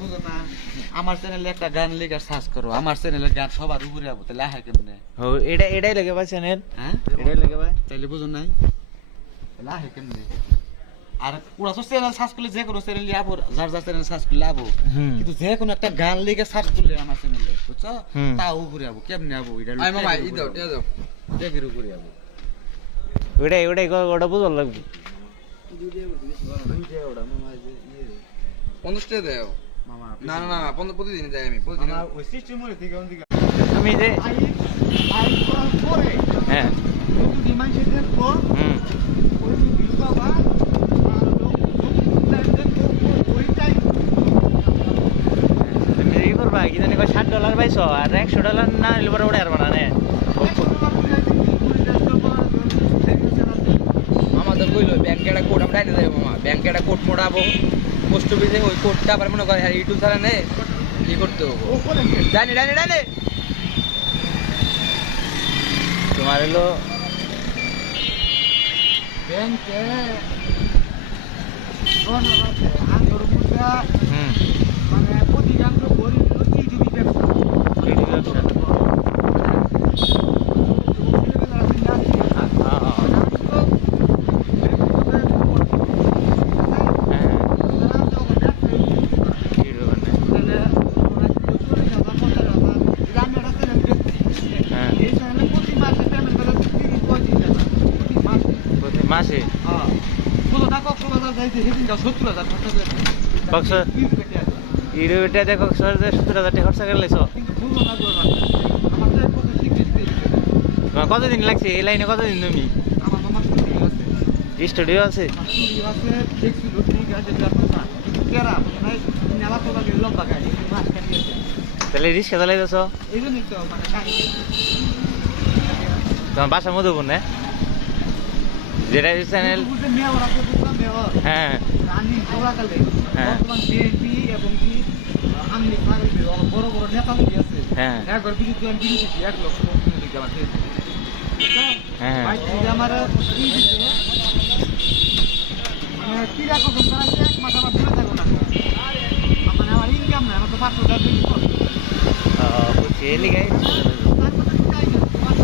বুঝো না আমার চ্যানেলে একটা গান লিখে সার্চ করো আমার চ্যানেলের গান সবার উপরে যাবো তাহলে আহে কেমনে এটাই লাগে ভাই চ্যানেল হ্যাঁ এটাই লাগে ভাই তাহলে বুঝো নাই তাহলে আহে কেমনে আর পুরা তো চ্যানেল সার্চ করলে যে কোনো চ্যানেল যাবো যার যার চ্যানেল সার্চ করলে যাবো কিন্তু যে কোনো একটা গান লিখে সার্চ করলে আমার চ্যানেলে বুঝছো তাও উপরে যাবো কেমনে যাবো এটা মামা ই দাও টিয়া দাও দেখের উপরে যাবো ওটাই ওটা বুঝার লাগবে 50 টাকা দাও মামা না না না প্রতিদিন যাই আমি প্রতিদিন মামা ওই সিস্টেমের দিকে ওদিকে তুমি যে আই করার পরে হ্যাঁ যদি ডিমান্ড দেখবো ওই ভিউ বাবা তুমি কি করবা কি জানি $60 পাইছো আর $100 না হলে পরে ওটা আর বানানে আমাদের কইলো ব্যাংকে একটা কোড আমরা এনে দেব মামা ব্যাংকে একটা কোড মোড়াবো পোস্ট অফিসে ওই কোডটা আবার মনে করে আর ইউটিউব ছাড়া নে কি করতে হবে জানি জানি জানি তোমার হলো ব্যাংকে আন্দোর মুদ্রা মানে অধিকাংশ গরিব ইউটিউবই ব্যবসা ব্যবসা মাসে ইউটিউবে $70,000 খরচা করে লাইছো তোমার কতদিন লাগছে এই লাইনে কতদিন তুমি স্টুডিও আছে তাহলে রিক্সা চালাইতেছ তোমার বাসা মধুপুর না যেটা চ্যানেল হ্যাঁ হ্যাঁ বড় বড় নেতাগুলি আছে হ্যাঁ একবার বিদ্যুৎ 1 লক্ষ হ্যাঁ আমার কিরা কখন তারা এক মাস আমার দূরে থাকবো না মানে আমার ইনকাম নাই আমার তো 500 টাকা বুঝছি এলি গাই